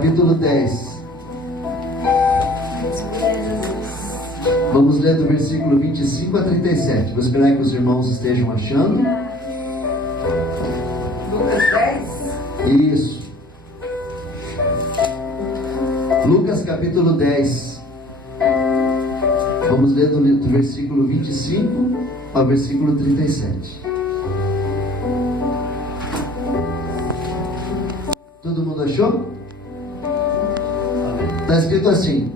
capítulo 10. Vamos ler do versículo 25 a 37. Vou esperar que os irmãos estejam achando. Lucas 10? Isso. Lucas capítulo 10. Vamos ler do versículo 25 ao versículo 37. Todo mundo achou? Está escrito assim: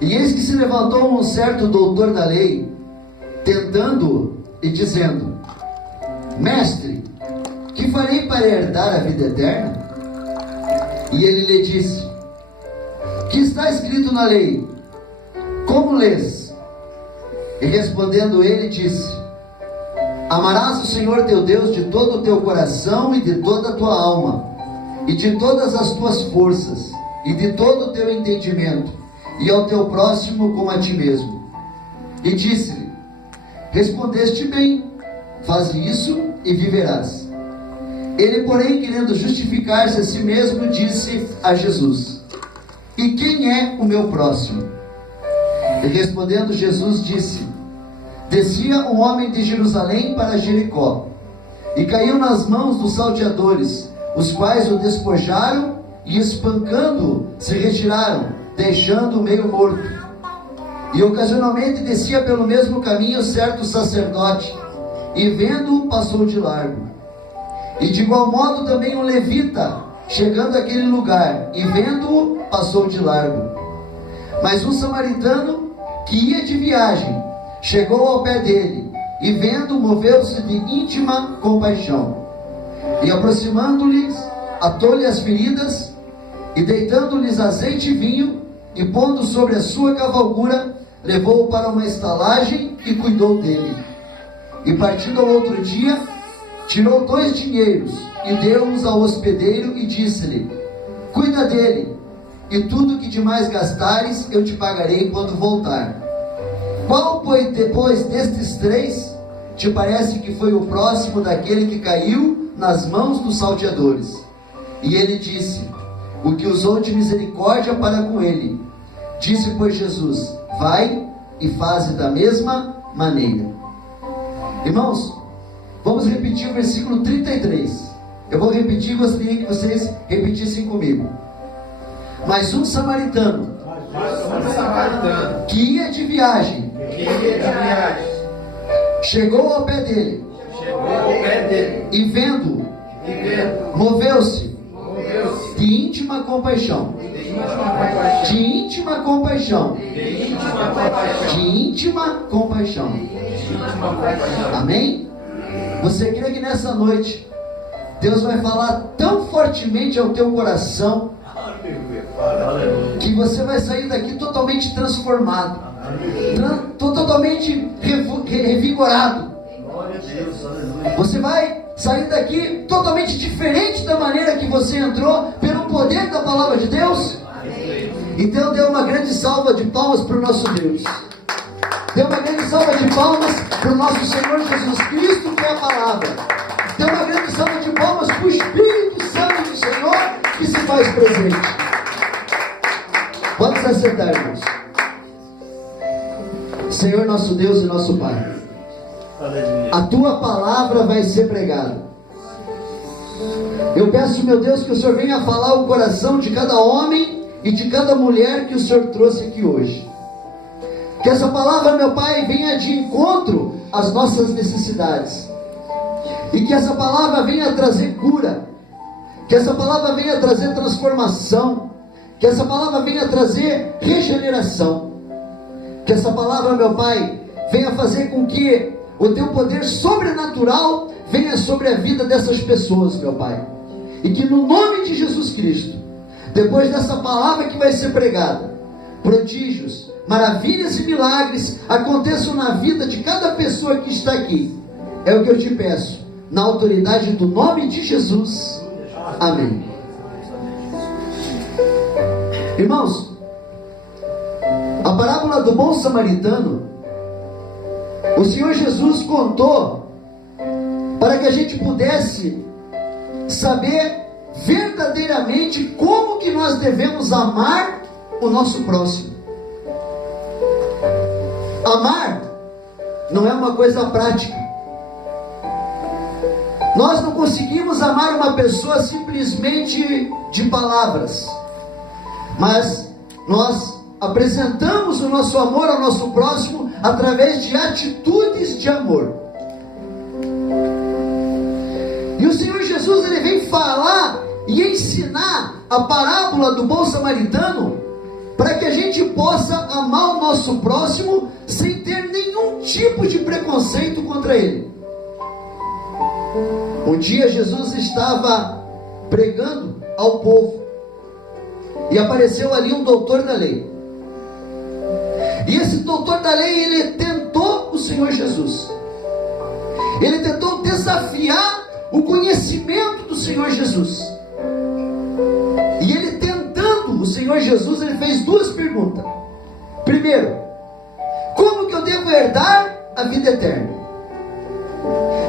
E eis que se levantou um certo doutor da lei, tentando-o e dizendo: Mestre, que farei para herdar a vida eterna? E ele lhe disse: Que está escrito na lei? Como lês? E respondendo ele disse: Amarás o Senhor teu Deus de todo o teu coração e de toda a tua alma, e de todas as tuas forças, e de todo o teu entendimento, e ao teu próximo como a ti mesmo. E disse-lhe: Respondeste bem, faze isso e viverás. Ele, porém, querendo justificar-se a si mesmo, disse a Jesus: E quem é o meu próximo? E respondendo Jesus disse: Descia um homem de Jerusalém para Jericó, e caiu nas mãos dos salteadores, os quais o despojaram e, espancando-o, se retiraram, deixando-o meio morto. E ocasionalmente descia pelo mesmo caminho certo sacerdote, e vendo-o, passou de largo. E de igual modo também um levita, chegando àquele lugar, e vendo-o, passou de largo. Mas um samaritano, que ia de viagem, chegou ao pé dele, e vendo, moveu-se de íntima compaixão. E aproximando-lhes, atou-lhe as feridas, e deitando-lhes azeite e vinho, e pondo sobre a sua cavalgura, levou-o para uma estalagem e cuidou dele. E partindo ao outro dia, tirou 2 dinheiros, e deu-os ao hospedeiro, e disse-lhe: Cuida dele, e tudo que demais gastares, eu te pagarei quando voltar. Qual, pois, depois destes 3, te parece que foi o próximo daquele que caiu nas mãos dos salteadores? E ele disse: O que usou de misericórdia para com ele. Disse, pois, Jesus: Vai e faze da mesma maneira. Irmãos, vamos repetir o versículo 33. Eu vou repetir, gostaria que vocês repetissem comigo. Mas um samaritano, que ia de viagem, chegou ao pé dele, e vendo, moveu-se de íntima compaixão. De íntima compaixão. De íntima compaixão. Amém? Você crê que nessa noite Deus vai falar tão fortemente ao teu coração que você vai sair daqui totalmente transformado, totalmente revigorado. Você vai sair daqui totalmente diferente da maneira que você entrou, pelo poder da palavra de Deus. Então dê uma grande salva de palmas para o nosso Deus. Dê uma grande salva de palmas para o nosso Senhor Jesus Cristo, que é a palavra. Dê uma grande salva de palmas para o Espírito Santo do Senhor, que se faz presente. Pode se acertar, irmãos. Senhor nosso Deus e nosso Pai, a Tua palavra vai ser pregada. Eu peço, meu Deus, que o Senhor venha falar o coração de cada homem e de cada mulher que o Senhor trouxe aqui hoje. Que essa palavra, meu Pai, venha de encontro às nossas necessidades. E que essa palavra venha trazer cura. Que essa palavra venha trazer transformação. Que essa palavra venha trazer regeneração. Que essa palavra, meu Pai, venha fazer com que o Teu poder sobrenatural venha sobre a vida dessas pessoas, meu Pai. E que no nome de Jesus Cristo, depois dessa palavra que vai ser pregada, prodígios, maravilhas e milagres aconteçam na vida de cada pessoa que está aqui. É o que eu te peço, na autoridade do nome de Jesus. Amém. Irmãos, a parábola do bom samaritano, o Senhor Jesus contou para que a gente pudesse saber verdadeiramente verdadeiramente como que nós devemos amar o nosso próximo. Amar não é uma coisa prática. Nós não conseguimos amar uma pessoa simplesmente de palavras, mas nós apresentamos o nosso amor ao nosso próximo através de atitudes de amor. E o Senhor Jesus, ele vem falar e ensinar a parábola do bom samaritano para que a gente possa amar o nosso próximo sem ter nenhum tipo de preconceito contra ele. Um dia Jesus estava pregando ao povo e apareceu ali um doutor da lei. E esse doutor da lei, ele tentou o Senhor Jesus. Ele tentou desafiar o conhecimento do Senhor Jesus. E ele tentando o Senhor Jesus, ele fez duas perguntas. Primeiro, como que eu devo herdar a vida eterna?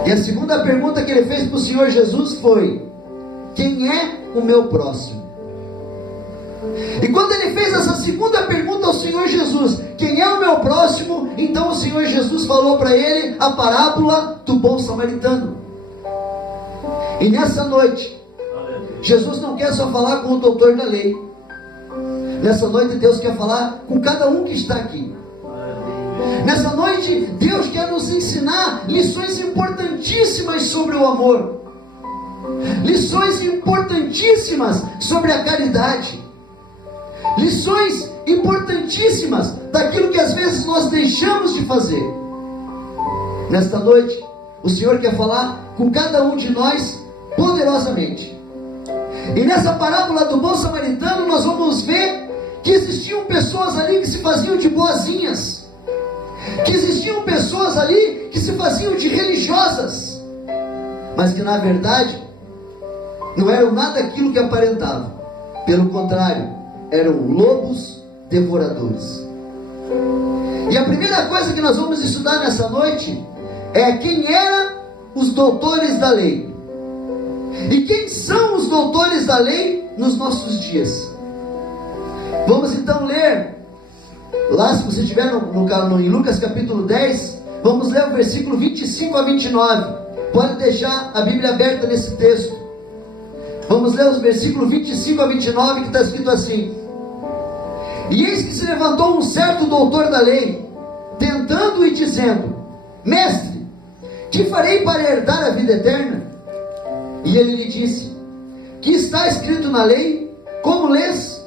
E a segunda pergunta que ele fez para o Senhor Jesus foi: quem é o meu próximo? E quando ele fez essa segunda pergunta ao Senhor Jesus, quem é o meu próximo? Então o Senhor Jesus falou para ele a parábola do bom samaritano. E nessa noite, Jesus não quer só falar com o doutor da lei. Nessa noite Deus quer falar com cada um que está aqui. Nessa noite Deus quer nos ensinar lições importantíssimas sobre o amor, lições importantíssimas sobre a caridade, lições importantíssimas daquilo que às vezes nós deixamos de fazer. Nesta noite o Senhor quer falar com cada um de nós poderosamente. E nessa parábola do bom samaritano nós vamos ver que existiam pessoas ali que se faziam de boazinhas, que existiam pessoas ali que se faziam de religiosas, mas que na verdade não eram nada aquilo que aparentavam. Pelo contrário, eram lobos devoradores. E a primeira coisa que nós vamos estudar nessa noite é quem eram os doutores da lei. E quem são os doutores da lei nos nossos dias? Vamos então ler lá, se você estiver em Lucas capítulo 10, vamos ler o versículo 25 a 29. Pode deixar a Bíblia aberta nesse texto. Vamos ler os versículos 25 a 29, que está escrito assim: e eis que se levantou um certo doutor da lei, tentando e dizendo: mestre, que farei para herdar a vida eterna? E ele lhe disse: que está escrito na lei? Como lês?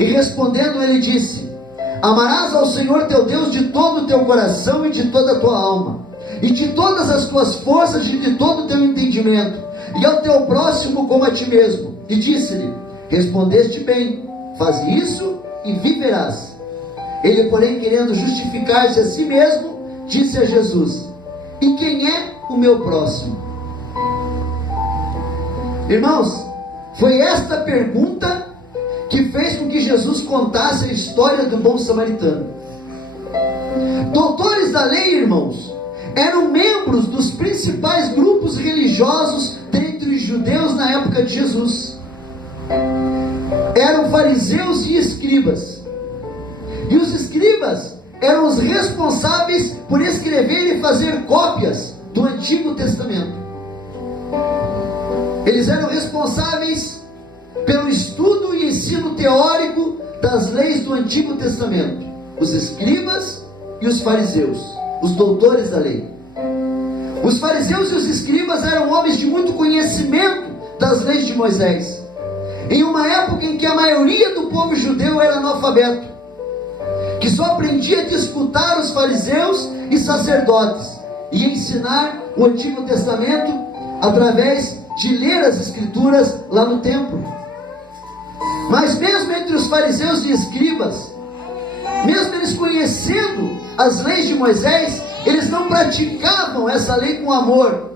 E respondendo ele disse: amarás ao Senhor teu Deus de todo o teu coração e de toda a tua alma, e de todas as tuas forças e de todo o teu entendimento, e ao teu próximo como a ti mesmo. E disse-lhe: respondeste bem, faze isso e viverás. Ele, porém, querendo justificar-se a si mesmo, disse a Jesus: e quem é o meu próximo? Irmãos, foi esta pergunta que fez com que Jesus contasse a história do bom samaritano. Doutores da lei, irmãos, eram membros dos principais grupos religiosos dentre os judeus na época de Jesus. Eram fariseus e escribas. E os escribas eram os responsáveis por escrever e fazer cópias do Antigo Testamento. Eles eram responsáveis pelo estudo e ensino teórico das leis do Antigo Testamento. Os escribas e os fariseus, os doutores da lei. Os fariseus e os escribas eram homens de muito conhecimento das leis de Moisés, em uma época em que a maioria do povo judeu era analfabeto, que só aprendia a disputar os fariseus e sacerdotes e ensinar o Antigo Testamento através de ler as escrituras lá no templo. Mas mesmo entre os fariseus e escribas, mesmo eles conhecendo as leis de Moisés, eles não praticavam essa lei com amor,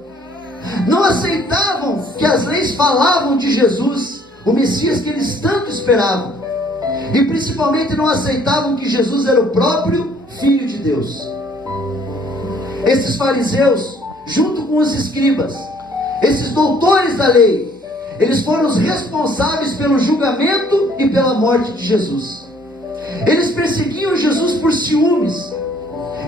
não aceitavam que as leis falavam de Jesus, o Messias que eles tanto esperavam, e principalmente não aceitavam que Jesus era o próprio Filho de Deus. Esses fariseus, junto com os escribas, esses doutores da lei, eles foram os responsáveis pelo julgamento e pela morte de Jesus. Eles perseguiam Jesus por ciúmes,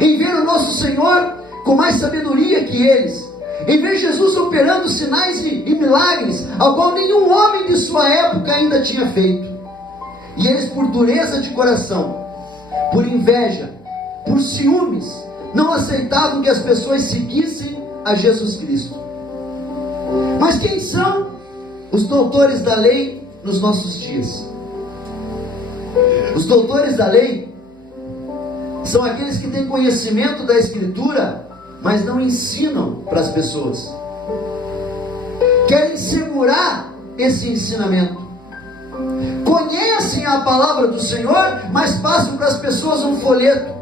em ver o nosso Senhor com mais sabedoria que eles, em ver Jesus operando sinais e milagres, ao qual nenhum homem de sua época ainda tinha feito. E eles, por dureza de coração, por inveja, por ciúmes, não aceitavam que as pessoas seguissem a Jesus Cristo. Mas quem são os doutores da lei nos nossos dias? Os doutores da lei são aqueles que têm conhecimento da Escritura, mas não ensinam para as pessoas. Querem segurar esse ensinamento. Conhecem a palavra do Senhor, mas passam para as pessoas um folheto.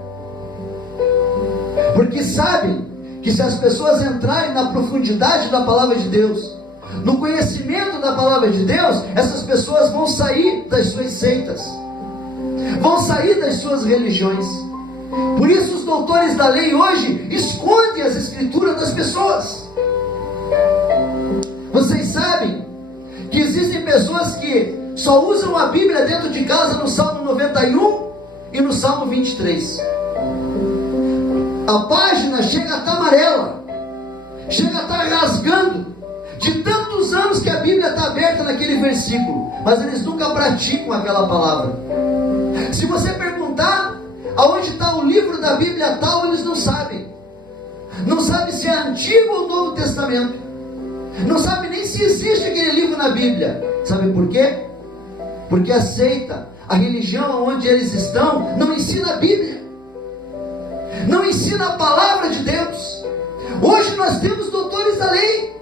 Porque sabem que se as pessoas entrarem na profundidade da palavra de Deus, no conhecimento da palavra de Deus, essas pessoas vão sair das suas seitas, vão sair das suas religiões. Por isso os doutores da lei hoje escondem as escrituras das pessoas. Vocês sabem que existem pessoas que só usam a Bíblia dentro de casa no Salmo 91 e no Salmo 23. A página chega a estar amarela, chega a estar rasgando, de tantos anos que a Bíblia está aberta naquele versículo, mas eles nunca praticam aquela palavra. Se você perguntar aonde está o livro da Bíblia tal, eles não sabem. Não sabem se é Antigo ou Novo Testamento. Não sabem nem se existe aquele livro na Bíblia. Sabe por quê? Porque a seita, a religião onde eles estão, não ensina a Bíblia, não ensina a palavra de Deus. Hoje nós temos doutores da lei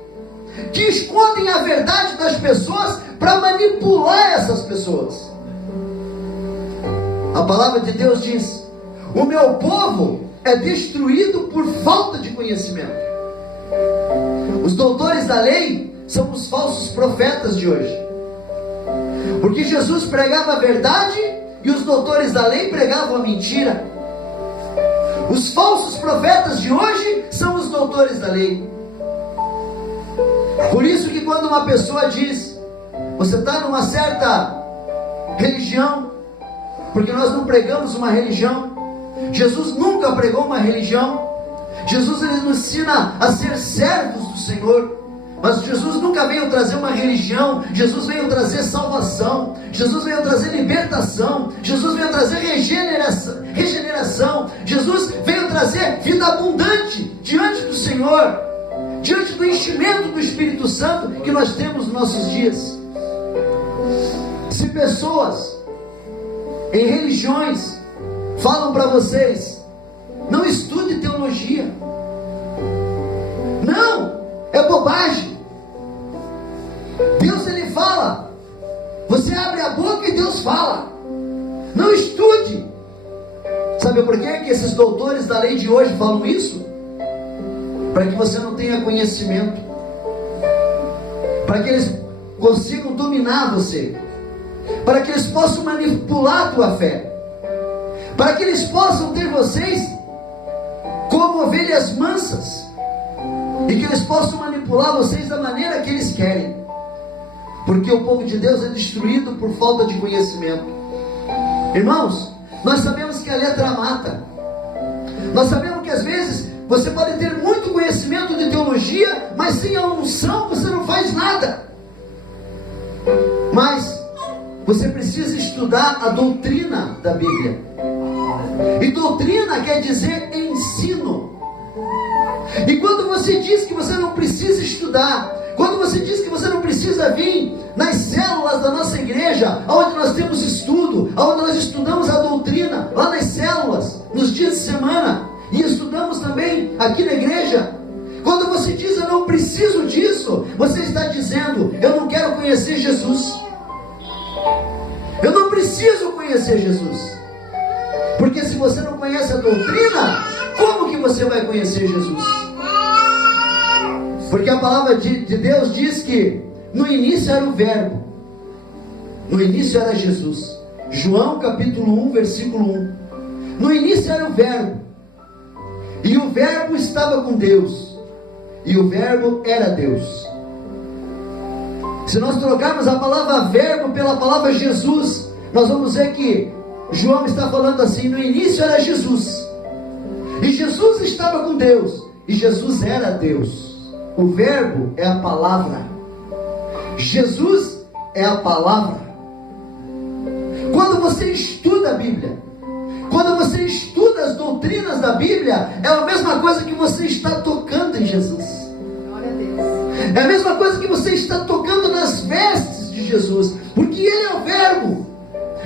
que escondem a verdade das pessoas para manipular essas pessoas. A palavra de Deus diz: o meu povo é destruído por falta de conhecimento. Os doutores da lei são os falsos profetas de hoje, porque Jesus pregava a verdade e os doutores da lei pregavam a mentira. Os falsos profetas de hoje são os doutores da lei. Por isso que quando uma pessoa diz: você está numa certa religião, porque nós não pregamos uma religião, Jesus nunca pregou uma religião. Jesus, ele nos ensina a ser servos do Senhor, mas Jesus nunca veio trazer uma religião. Jesus veio trazer salvação, Jesus veio trazer libertação, Jesus veio trazer regeneração, Jesus veio trazer vida abundante diante do Senhor, diante do enchimento do Espírito Santo que nós temos nos nossos dias. Se pessoas em religiões falam para vocês: não estude teologia, não, é bobagem, Deus ele fala, você abre a boca e Deus fala, não estude. Sabe por quê que esses doutores da lei de hoje falam isso? Para que você não tenha conhecimento, para que eles consigam dominar você, para que eles possam manipular a tua fé, para que eles possam ter vocês como ovelhas mansas, e que eles possam manipular vocês da maneira que eles querem, porque o povo de Deus é destruído por falta de conhecimento. Irmãos, nós sabemos que a letra mata, nós sabemos que às vezes você pode ter muito conhecimento de teologia, mas sem a unção você não faz nada. Mas você precisa estudar a doutrina da Bíblia. E doutrina quer dizer ensino. E quando você diz que você não precisa estudar, quando você diz que você não precisa vir nas células da nossa igreja, onde nós temos estudo, onde nós estudamos a doutrina, lá nas células, nos dias de semana, e estudamos também aqui na igreja, quando você diz eu não preciso disso, você está dizendo: eu não quero conhecer Jesus, eu não preciso conhecer Jesus. Porque se você não conhece a doutrina, como que você vai conhecer Jesus? Porque a palavra de Deus diz que no início era o verbo, no início era Jesus. João capítulo 1, versículo 1. No início era o verbo, e o verbo estava com Deus, e o verbo era Deus. Se nós trocarmos a palavra verbo pela palavra Jesus, nós vamos ver que João está falando assim: no início era Jesus, e Jesus estava com Deus, e Jesus era Deus. O verbo é a palavra, Jesus é a palavra. Quando você estuda a Bíblia, quando você estuda as doutrinas da Bíblia, é a mesma coisa que você está tocando em Jesus. Glória a Deus. É a mesma coisa que você está tocando nas vestes de Jesus, porque Ele é o verbo,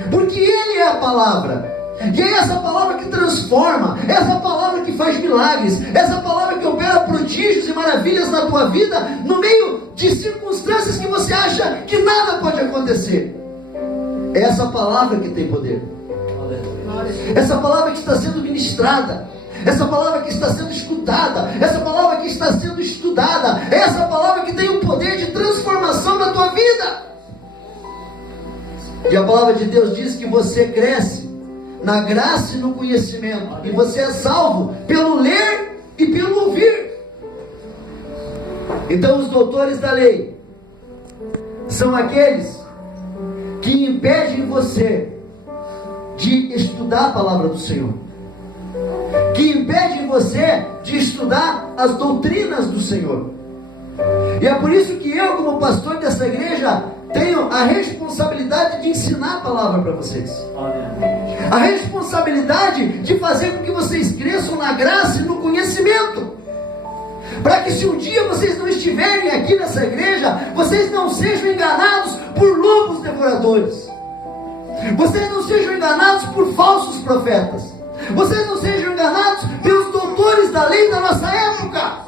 porque Ele é a palavra. E é essa palavra que transforma, essa palavra que faz milagres, essa palavra que opera prodígios e maravilhas na tua vida, no meio de circunstâncias que você acha que nada pode acontecer. É essa palavra que tem poder, essa palavra que está sendo ministrada, essa palavra que está sendo escutada, essa palavra que está sendo estudada, é essa palavra que tem o poder de transformação da tua vida. E a palavra de Deus diz que você cresce na graça e no conhecimento, e você é salvo pelo ler e pelo ouvir. Então os doutores da lei são aqueles que impedem você de estudar a palavra do Senhor, que impedem você de estudar as doutrinas do Senhor. E é por isso que eu, como pastor dessa igreja, tenho a responsabilidade de ensinar a palavra para vocês, a responsabilidade de fazer com que vocês cresçam na graça e no conhecimento, para que se um dia vocês não estiverem aqui nessa igreja, vocês não sejam enganados por lobos devoradores, vocês não sejam enganados por falsos profetas, vocês não sejam enganados pelos doutores da lei da nossa época.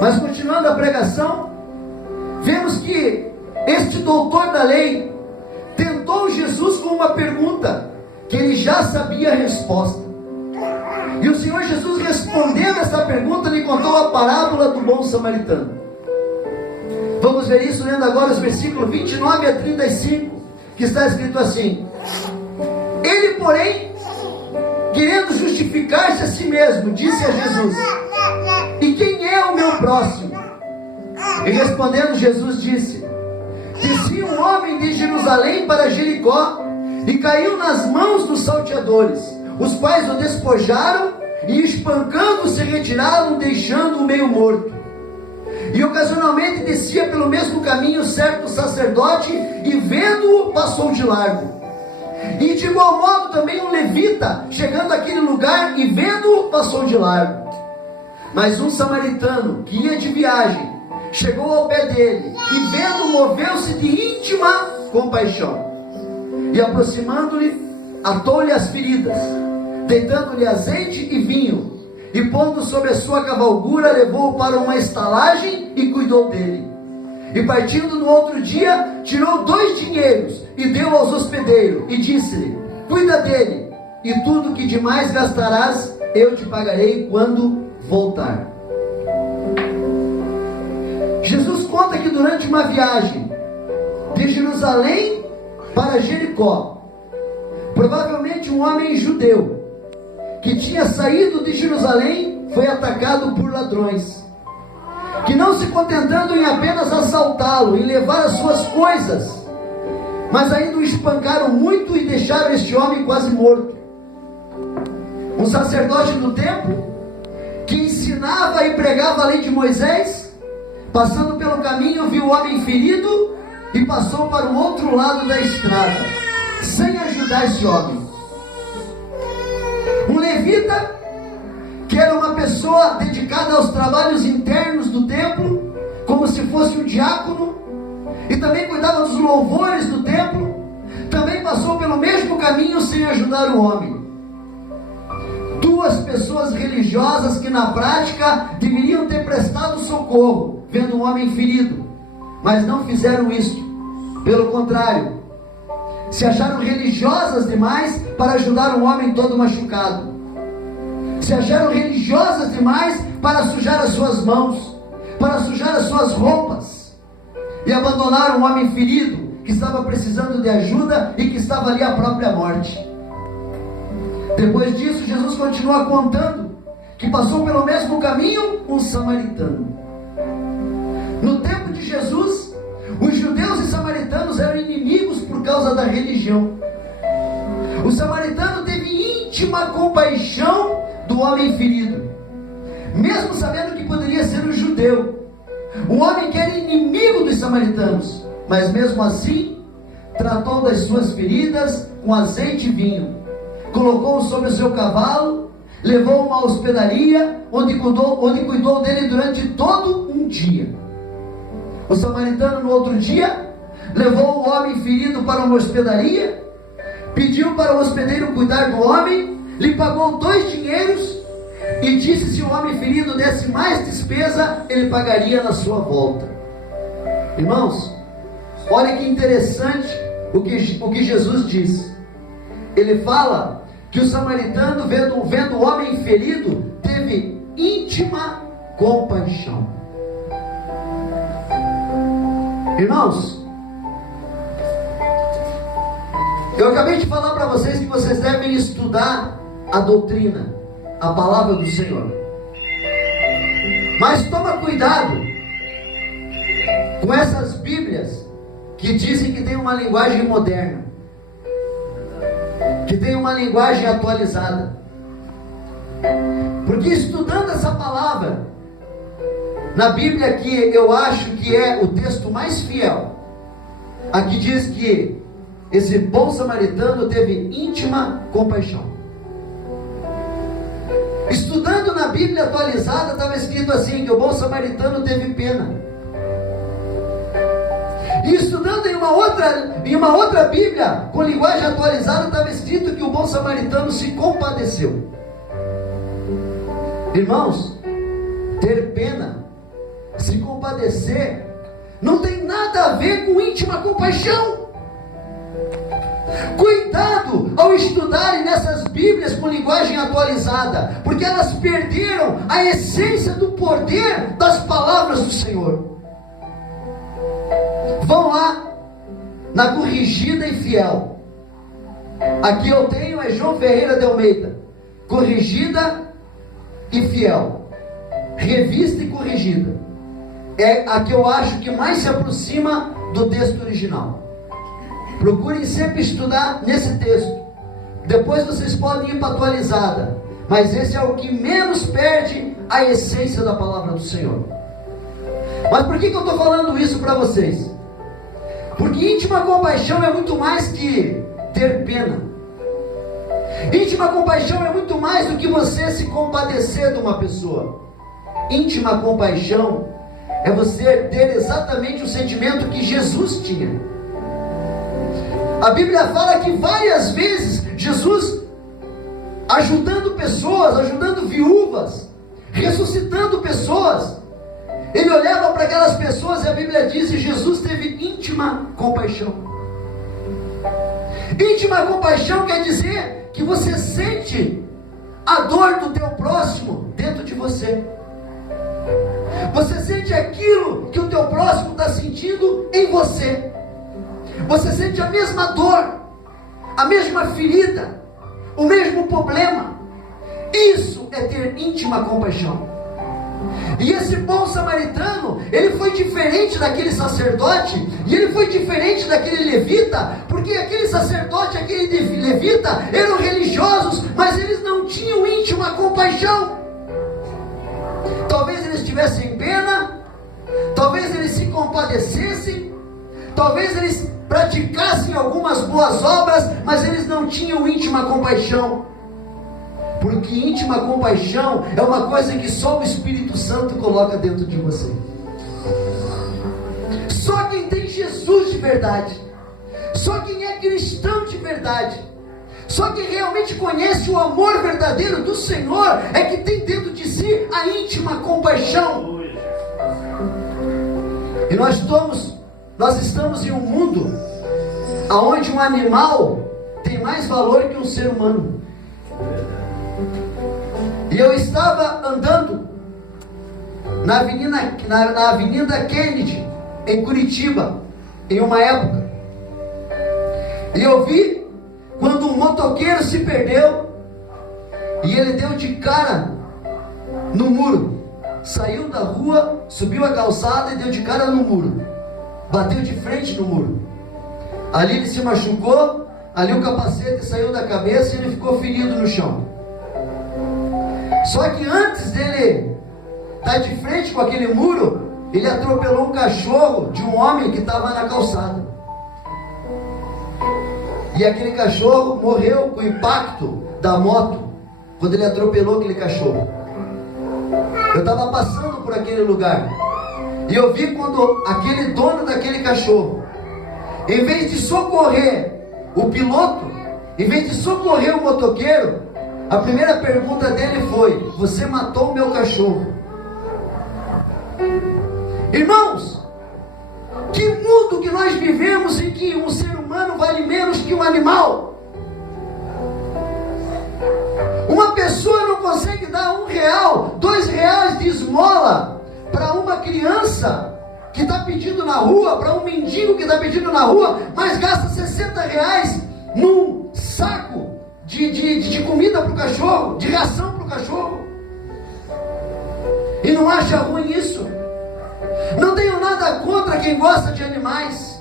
Mas continuando a pregação, vemos que este doutor da lei tentou Jesus com uma pergunta que ele já sabia a resposta. E o Senhor Jesus, respondendo essa pergunta, lhe contou a parábola do bom samaritano. Vamos ver isso lendo agora os versículos 29 a 35, que está escrito assim: ele, porém, querendo justificar-se a si mesmo, disse a Jesus: e quem é o meu próximo? E respondendo Jesus disse: descia um homem de Jerusalém para Jericó e caiu nas mãos dos salteadores, os quais o despojaram e espancando se retiraram, deixando-o meio morto. E ocasionalmente descia pelo mesmo caminho certo sacerdote e vendo-o passou de largo. E de igual modo também um levita, chegando àquele lugar e vendo-o passou de largo. Mas um samaritano que ia de viagem chegou ao pé dele e vendo-o moveu-se de íntima compaixão. E aproximando-lhe, atou-lhe as feridas, deitando-lhe azeite e vinho, e pondo sobre a sua cavalgura, levou-o para uma estalagem e cuidou dele. E partindo no outro dia, tirou 2 dinheiros e deu aos hospedeiros, e disse-lhe: cuida dele, e tudo que demais gastarás, eu te pagarei quando voltar. Jesus conta que durante uma viagem de Jerusalém para Jericó, provavelmente um homem judeu que tinha saído de Jerusalém foi atacado por ladrões, que não se contentando em apenas assaltá-lo, em levar as suas coisas, mas ainda o espancaram muito e deixaram este homem quase morto. Um sacerdote do templo, que ensinava e pregava a lei de Moisés, passando pelo caminho, viu o homem ferido e passou para o outro lado da estrada, sem ajudar esse homem. Um levita, que era uma pessoa dedicada aos trabalhos internos do templo, como se fosse um diácono, e também cuidava dos louvores do templo, também passou pelo mesmo caminho sem ajudar o homem. 2 pessoas religiosas que na prática deveriam ter prestado socorro, vendo um homem ferido, mas não fizeram isso. Pelo contrário, se acharam religiosas demais para ajudar um homem todo machucado, se acharam religiosas demais para sujar as suas mãos, para sujar as suas roupas, e abandonaram um homem ferido que estava precisando de ajuda e que estava ali à própria morte. Depois disso, Jesus continua contando que passou pelo mesmo caminho, um samaritano. No tempo de Jesus, os judeus e samaritanos eram inimigos por causa da religião. O samaritano teve íntima compaixão do homem ferido, mesmo sabendo que poderia ser um judeu, um homem que era inimigo dos samaritanos, mas mesmo assim, tratou das suas feridas com azeite e vinho, colocou-o sobre o seu cavalo, levou-o a uma hospedaria, onde cuidou dele durante todo um dia. O samaritano, no outro dia, levou o homem ferido para uma hospedaria, pediu para o hospedeiro cuidar do homem, lhe pagou 2 dinheiros e disse: se o homem ferido desse mais despesa, ele pagaria na sua volta. Irmãos, olha que interessante o que Jesus diz. Ele fala que o samaritano, vendo o homem ferido, teve íntima compaixão. Irmãos, eu acabei de falar para vocês que vocês devem estudar a doutrina, a palavra do Senhor. Mas toma cuidado com essas Bíblias que dizem que tem uma linguagem moderna, que tem uma linguagem atualizada. Porque estudando essa palavra, na Bíblia que eu acho que é o texto mais fiel, aqui diz que esse bom samaritano teve íntima compaixão. Estudando na Bíblia atualizada, estava escrito assim, que o bom samaritano teve pena. E estudando em uma outra Bíblia, com linguagem atualizada, estava escrito que o bom samaritano se compadeceu. Irmãos, ter pena, se compadecer, não tem nada a ver com íntima compaixão. Cuidado ao estudarem nessas Bíblias com linguagem atualizada, porque elas perderam a essência do poder das palavras do Senhor. Vão lá na Corrigida e Fiel. Aqui eu tenho é João Ferreira de Almeida, Corrigida e Fiel, revista e corrigida. É a que eu acho que mais se aproxima do texto original. Procurem sempre estudar nesse texto. Depois vocês podem ir para a atualizada, mas esse é o que menos perde a essência da palavra do Senhor. Mas por que eu estou falando isso para vocês? Porque íntima compaixão é muito mais que ter pena. Íntima compaixão é muito mais do que você se compadecer de uma pessoa. Íntima compaixão é você ter exatamente o sentimento que Jesus tinha. A Bíblia fala que várias vezes Jesus, ajudando pessoas, ajudando viúvas, ressuscitando pessoas, ele olhava para aquelas pessoas e a Bíblia diz que Jesus teve íntima compaixão. Íntima compaixão quer dizer que você sente a dor do teu próximo dentro de você. Você sente aquilo que o teu próximo está sentindo em você. Você sente a mesma dor, a mesma ferida, o mesmo problema. Isso é ter íntima compaixão. E esse bom samaritano, ele foi diferente daquele sacerdote, e ele foi diferente daquele levita, porque aquele sacerdote, aquele levita, eram religiosos, mas eles não tinham íntima compaixão. Talvez eles tivessem pena, talvez eles se compadecessem, talvez eles praticassem algumas boas obras, mas eles não tinham íntima compaixão. Porque íntima compaixão é uma coisa que só o Espírito Santo coloca dentro de você. Só quem tem Jesus de verdade, só quem é cristão de verdade, só quem realmente conhece o amor verdadeiro do Senhor é que tem dentro de si a íntima compaixão. E nós estamos em um mundo onde um animal tem mais valor que um ser humano. E eu estava andando na Avenida Kennedy, em Curitiba, em uma época, e eu vi quando um motoqueiro se perdeu, e ele deu de cara no muro. Saiu da rua, subiu a calçada e deu de cara no muro. Bateu de frente no muro. Ali ele se machucou, ali o capacete saiu da cabeça e ele ficou ferido no chão. Só que antes dele estar de frente com aquele muro, ele atropelou um cachorro de um homem que estava na calçada. E aquele cachorro morreu com o impacto da moto, quando ele atropelou aquele cachorro. Eu estava passando por aquele lugar, e eu vi quando aquele dono daquele cachorro, em vez de socorrer o piloto, em vez de socorrer o motoqueiro, a primeira pergunta dele foi: você matou o meu cachorro. Irmãos, que mundo que nós vivemos em que um ser humano vale menos que um animal? Uma pessoa não consegue dar R$1, R$2 de esmola para uma criança que está pedindo na rua, para um mendigo que está pedindo na rua, mas gasta R$60 num saco de comida para o cachorro, de ração para o cachorro, e não acha ruim isso. Não tenho nada contra quem gosta de animais,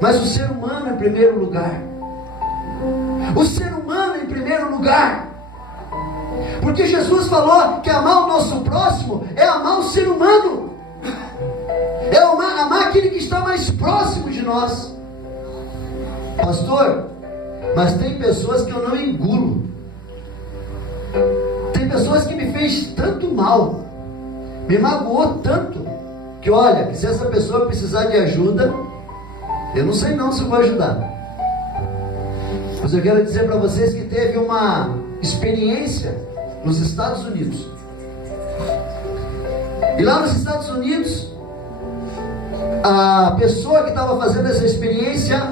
mas o ser humano em primeiro lugar. O ser humano em primeiro lugar. Porque Jesus falou que amar o nosso próximo é amar o ser humano, é amar aquele que está mais próximo de nós. Pastor, mas tem pessoas que eu não engulo. Tem pessoas que me fez tanto mal, me magoou tanto, que olha, se essa pessoa precisar de ajuda, eu não sei não se eu vou ajudar. Mas eu quero dizer para vocês que teve uma experiência nos Estados Unidos. E lá nos Estados Unidos, a pessoa que estava fazendo essa experiência,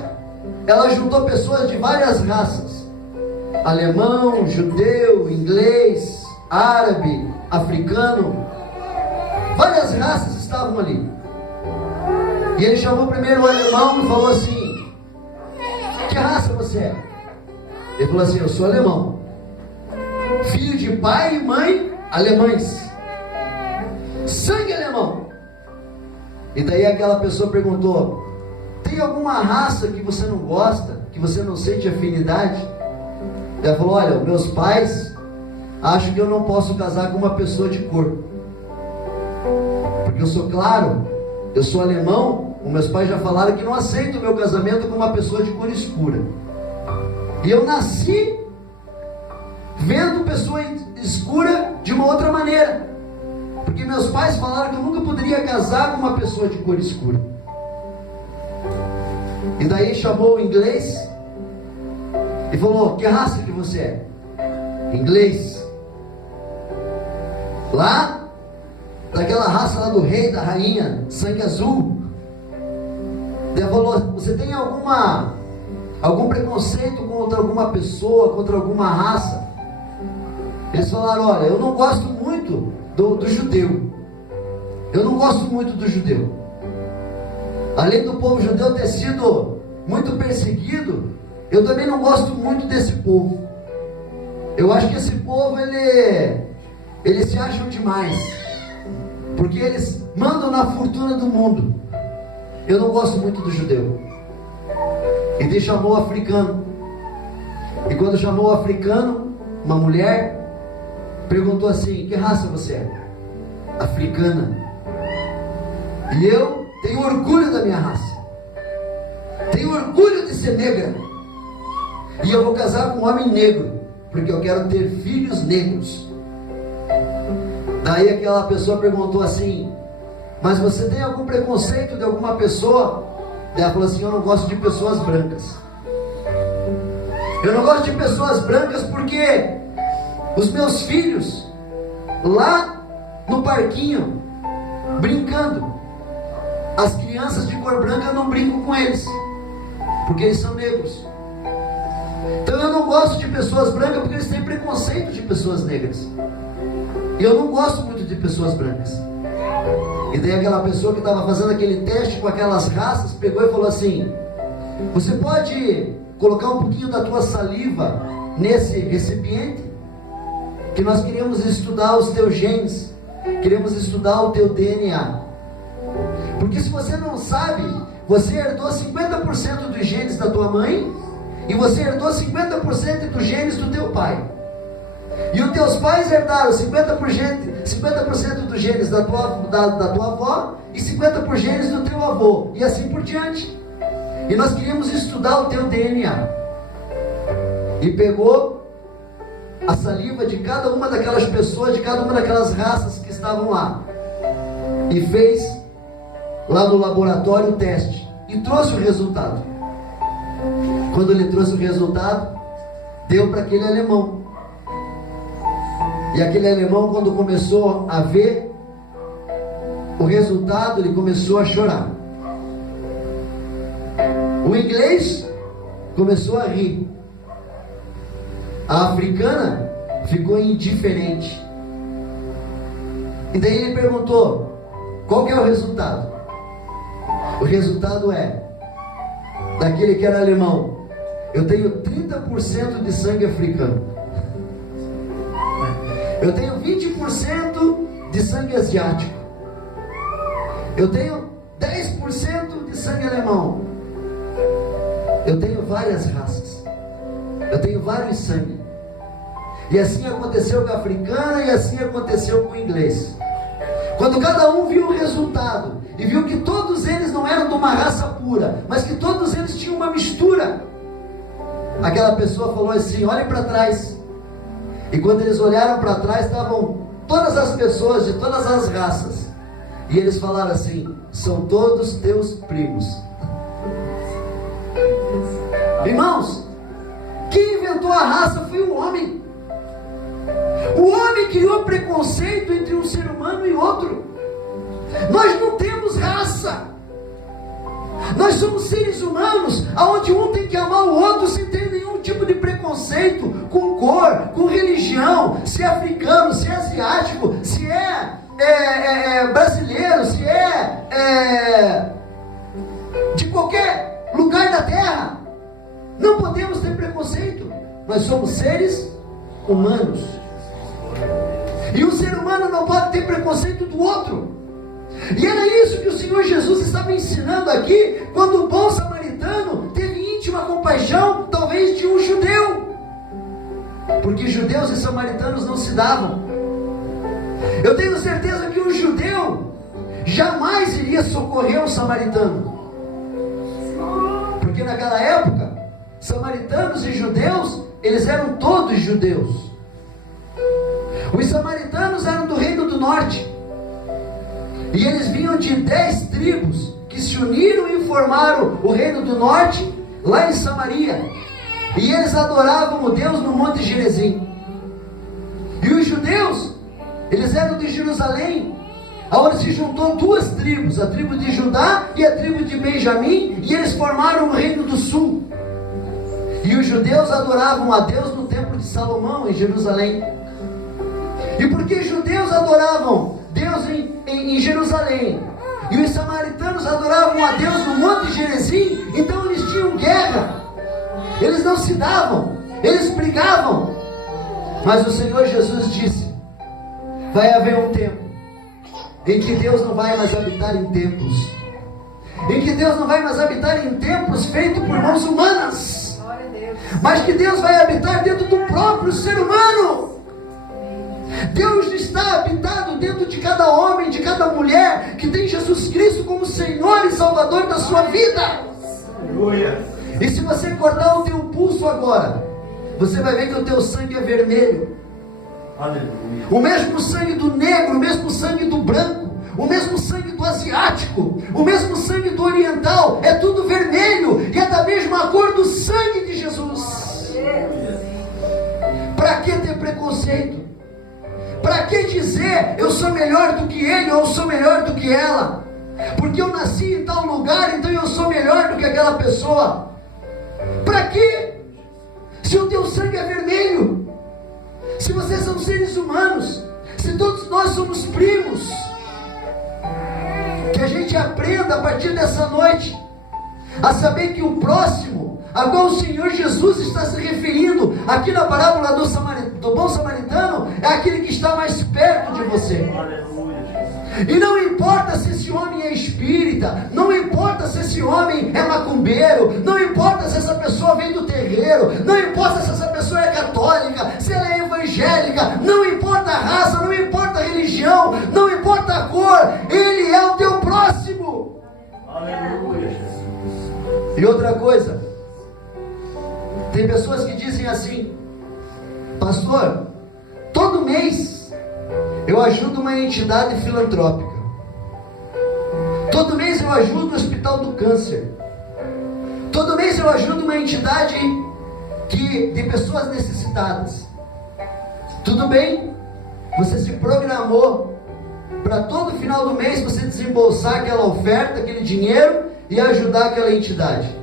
ela juntou pessoas de várias raças: alemão, judeu, inglês, árabe, africano. Várias raças estavam ali. E ele chamou primeiro o alemão e falou assim: que raça você é? Ele falou assim: eu sou alemão, filho de pai e mãe alemães, sangue alemão. E daí aquela pessoa perguntou: tem alguma raça que você não gosta, que você não sente afinidade? Ela falou: olha, meus pais acham que eu não posso casar com uma pessoa de cor, porque eu sou claro, eu sou alemão. Os meus pais já falaram que não aceitam o meu casamento com uma pessoa de cor escura. E eu nasci vendo pessoa escura de uma outra maneira, porque meus pais falaram que eu nunca poderia casar com uma pessoa de cor escura. E daí chamou o inglês e falou: que raça que você é? Inglês. Lá, daquela raça lá do rei, da rainha, sangue azul. Ele falou: você tem algum preconceito contra alguma pessoa, contra alguma raça? Eles falaram: olha, eu não gosto muito do judeu. Eu não gosto muito do judeu. Além do povo judeu ter sido muito perseguido, eu também não gosto muito desse povo. Eu acho que esse povo, eles se acham demais, porque eles mandam na fortuna do mundo. Eu não gosto muito do judeu. E ele chamou o africano. E quando chamou o africano, uma mulher perguntou assim: que raça você é? Africana. E eu tenho orgulho da minha raça, tenho orgulho de ser negra, e eu vou casar com um homem negro, porque eu quero ter filhos negros. Daí aquela pessoa perguntou assim: mas você tem algum preconceito de alguma pessoa? Ela falou assim: eu não gosto de pessoas brancas. Eu não gosto de pessoas brancas porque os meus filhos, lá no parquinho, brincando, as crianças de cor branca, eu não brinco com eles, porque eles são negros. Então eu não gosto de pessoas brancas porque eles têm preconceito de pessoas negras. E eu não gosto muito de pessoas brancas. E daí aquela pessoa que estava fazendo aquele teste com aquelas raças pegou e falou assim: você pode colocar um pouquinho da tua saliva nesse recipiente? que nós queremos estudar os teus genes, queremos estudar o teu DNA. Porque se você não sabe, você herdou 50% dos genes da tua mãe e você herdou 50% dos genes do teu pai. E os teus pais herdaram 50% dos genes da tua avó e 50% dos genes do teu avô, e assim por diante. E nós queríamos estudar o teu DNA. E pegou a saliva de cada uma daquelas pessoas, de cada uma daquelas raças que estavam lá, e fez lá no laboratório o teste, e trouxe o resultado. Quando ele trouxe o resultado, deu para aquele alemão. E aquele alemão, quando começou a ver o resultado, ele começou a chorar. O inglês começou a rir. A africana ficou indiferente. E daí ele perguntou: qual que é o resultado? O resultado é, daquele que era alemão: eu tenho 30% de sangue africano. Eu tenho 20% de sangue asiático. Eu tenho 10% de sangue alemão. Eu tenho várias raças. Eu tenho vários sangue. E assim aconteceu com a africana e assim aconteceu com o inglês. Quando cada um viu o resultado e viu que todos eles não eram de uma raça pura, mas que todos eles tinham uma mistura, aquela pessoa falou assim: olhem para trás. E quando eles olharam para trás, estavam todas as pessoas de todas as raças. E eles falaram assim: são todos teus primos. Irmãos, quem inventou a raça foi o homem. O homem criou preconceito entre um ser humano e outro. Nós não temos raça. Nós somos seres humanos, onde um tem que amar o outro sem ter nenhum tipo de preconceito, com cor, com religião, se é africano, se é asiático, se é brasileiro, se é de qualquer lugar da terra. Não podemos ter preconceito. Nós somos seres humanos. E um ser humano não pode ter preconceito do outro. E era isso que o Senhor Jesus estava ensinando aqui, quando o bom samaritano teve íntima compaixão, talvez de um judeu, porque judeus e samaritanos não se davam. Eu tenho certeza que um judeu jamais iria socorrer um samaritano, porque naquela época, samaritanos e judeus, eles eram todos judeus. Os samaritanos eram do reino do norte, e eles vinham de 10 tribos que se uniram e formaram o reino do norte, lá em Samaria. E eles adoravam o Deus no Monte Gerizim. E os judeus, eles eram de Jerusalém, onde se juntou duas tribos, a tribo de Judá e a tribo de Benjamim, e eles formaram o reino do sul. E os judeus adoravam a Deus no templo de Salomão, em Jerusalém. E porque os judeus adoravam Deus em Jerusalém, e os samaritanos adoravam a Deus no Monte Gerizim, então eles tinham guerra, eles não se davam, eles brigavam. Mas o Senhor Jesus disse: vai haver um tempo em que Deus não vai mais habitar em templos, em que Deus não vai mais habitar em templos feitos por mãos humanas, mas que Deus vai habitar dentro do próprio ser humano. Deus está habitado dentro de cada homem, de cada mulher que tem Jesus Cristo como Senhor e Salvador da sua vida. Aleluia. E se você cortar o teu pulso agora, você vai ver que o teu sangue é vermelho. Aleluia. O mesmo sangue do negro, o mesmo sangue do branco, o mesmo sangue do asiático, o mesmo sangue do oriental, é tudo vermelho e é da mesma cor do sangue de Jesus. Para que ter preconceito? Para que dizer eu sou melhor do que ele ou eu sou melhor do que ela? Porque eu nasci em tal lugar, então eu sou melhor do que aquela pessoa. Para que? Se o teu sangue é vermelho, se vocês são seres humanos, se todos nós somos primos, que a gente aprenda a partir dessa noite a saber que o próximo a qual o Senhor Jesus está se referindo aqui na parábola do bom samaritano, é aquele que está mais perto de você. E não importa se esse homem é espírita, não importa se esse homem é macumbeiro, não importa se essa pessoa vem do terreiro, não importa se essa pessoa é católica, se ela é evangélica, não importa a raça, não importa a religião, não importa a cor, ele é o teu próximo. Aleluia. E outra coisa, tem pessoas que dizem assim: pastor, todo mês eu ajudo uma entidade filantrópica, todo mês eu ajudo o Hospital do Câncer, todo mês eu ajudo uma entidade de pessoas necessitadas. Tudo bem, você se programou para todo final do mês você desembolsar aquela oferta, aquele dinheiro e ajudar aquela entidade.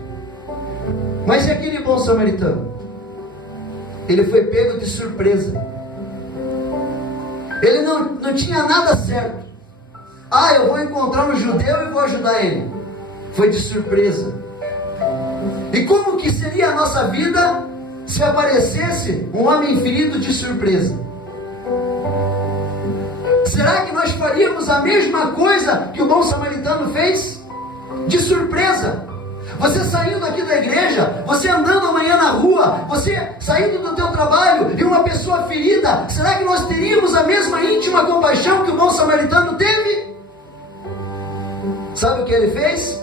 Mas e aquele bom samaritano? Ele foi pego de surpresa. Ele não tinha nada certo. Eu vou encontrar um judeu e vou ajudar ele. Foi de surpresa. E como que seria a nossa vida se aparecesse um homem ferido de surpresa? Será que nós faríamos a mesma coisa que o bom samaritano fez? De surpresa. Você saindo aqui da igreja, você andando amanhã na rua, você saindo do teu trabalho e uma pessoa ferida, será que nós teríamos a mesma íntima compaixão que o bom samaritano teve? Sabe o que ele fez?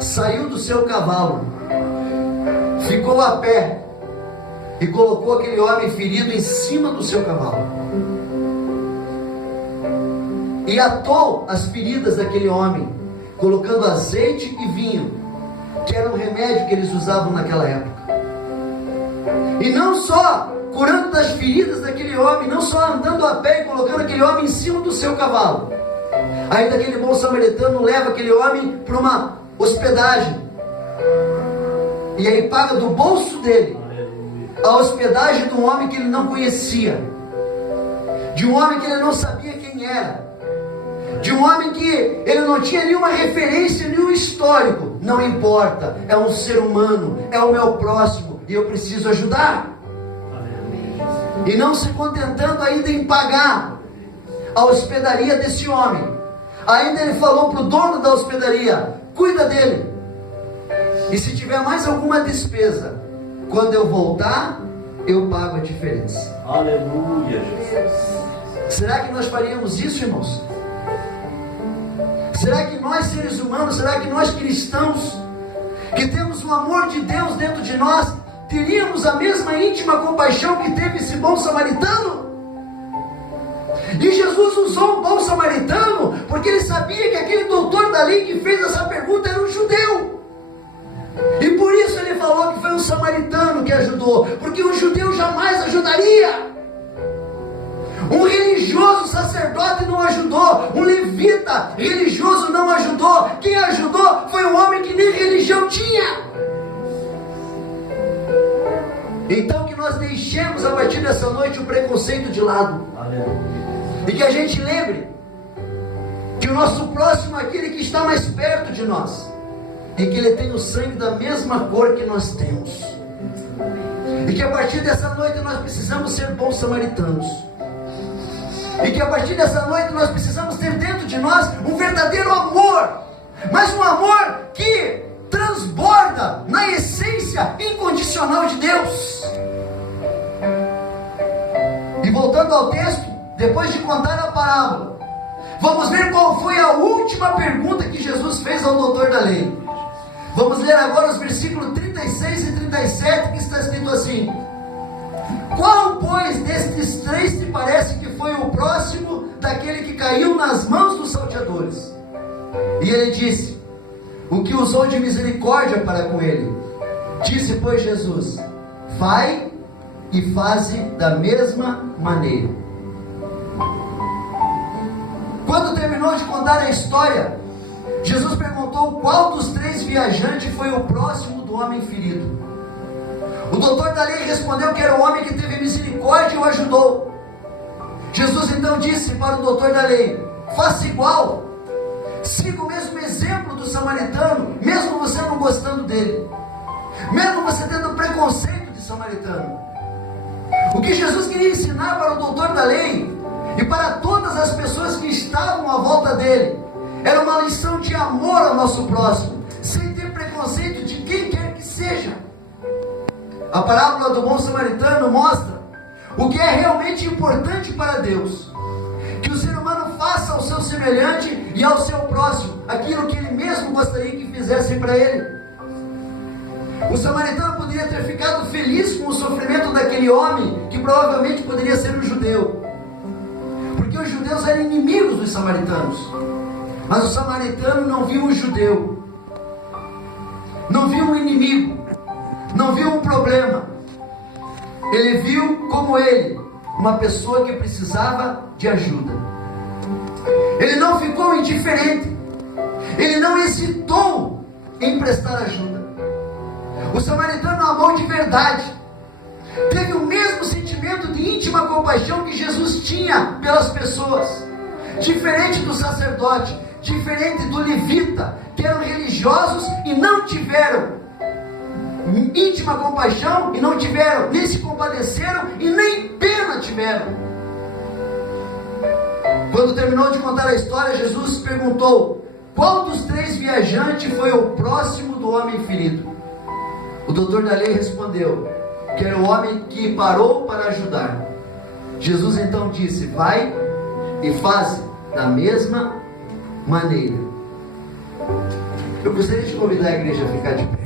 Saiu do seu cavalo, ficou a pé e colocou aquele homem ferido em cima do seu cavalo e atou as feridas daquele homem, colocando azeite e vinho, que era um remédio que eles usavam naquela época. E não só curando das feridas daquele homem, não só andando a pé e colocando aquele homem em cima do seu cavalo, ainda aquele bom samaritano leva aquele homem para uma hospedagem, e aí paga do bolso dele a hospedagem de um homem que ele não conhecia, de um homem que ele não sabia quem era, de um homem que ele não tinha nenhuma referência, nenhum histórico. Não importa, é um ser humano, é o meu próximo e eu preciso ajudar. E não se contentando ainda em pagar a hospedaria desse homem, ainda ele falou para o dono da hospedaria: cuida dele, e se tiver mais alguma despesa, quando eu voltar eu pago a diferença. Aleluia. Será que nós faríamos isso, irmãos? Será que nós, seres humanos, será que nós cristãos, que temos o amor de Deus dentro de nós, teríamos a mesma íntima compaixão que teve esse bom samaritano? E Jesus usou um bom samaritano porque ele sabia que aquele doutor da lei que fez essa pergunta era um judeu. E por isso ele falou que foi um samaritano que ajudou, porque um judeu jamais ajudaria. Um religioso sacerdote não ajudou, um levita religioso não ajudou. Quem ajudou foi um homem que nem religião tinha. Então que nós deixemos a partir dessa noite o preconceito de lado. E que a gente lembre que o nosso próximo é aquele que está mais perto de nós, e que ele tem o sangue da mesma cor que nós temos. E que a partir dessa noite nós precisamos ser bons samaritanos. E que a partir dessa noite nós precisamos ter dentro de nós um verdadeiro amor, mas um amor que transborda na essência incondicional de Deus. E voltando ao texto, depois de contar a parábola, vamos ver qual foi a última pergunta que Jesus fez ao doutor da lei. Vamos ler agora os versículos 36 e 37, que está escrito assim: qual, pois, destes três te parece que foi o próximo daquele que caiu nas mãos dos salteadores? E ele disse: o que usou de misericórdia para com ele. Disse, pois, Jesus: vai e faze da mesma maneira. Quando terminou de contar a história, Jesus perguntou qual dos três viajantes foi o próximo do homem ferido. O doutor da lei respondeu que era o homem que teve misericórdia e o ajudou. Jesus então disse para o doutor da lei: faça igual. Siga o mesmo exemplo do samaritano, mesmo você não gostando dele, mesmo você tendo preconceito de samaritano. O que Jesus queria ensinar para o doutor da lei e para todas as pessoas que estavam à volta dele era uma lição de amor ao nosso próximo, sem ter preconceito de quem quer que seja. A parábola do bom samaritano mostra o que é realmente importante para Deus: que o ser humano faça ao seu semelhante e ao seu próximo aquilo que ele mesmo gostaria que fizessem para ele. O samaritano poderia ter ficado feliz com o sofrimento daquele homem, que provavelmente poderia ser um judeu, porque os judeus eram inimigos dos samaritanos. Mas o samaritano não viu um judeu, não viu um inimigo, não viu um problema. Ele viu como ele, uma pessoa que precisava de ajuda. Ele não ficou indiferente, ele não hesitou em prestar ajuda. O samaritano amou de verdade, teve o mesmo sentimento de íntima compaixão que Jesus tinha pelas pessoas. Diferente do sacerdote, diferente do levita, que eram religiosos e não tiveram íntima compaixão, e não tiveram, nem se compadeceram e nem pena tiveram. Quando terminou de contar a história, Jesus perguntou: qual dos 3 viajantes foi o próximo do homem ferido? O doutor da lei respondeu que era o homem que parou para ajudar. Jesus então disse: vai e faz da mesma maneira. Eu gostaria de convidar a igreja a ficar de pé.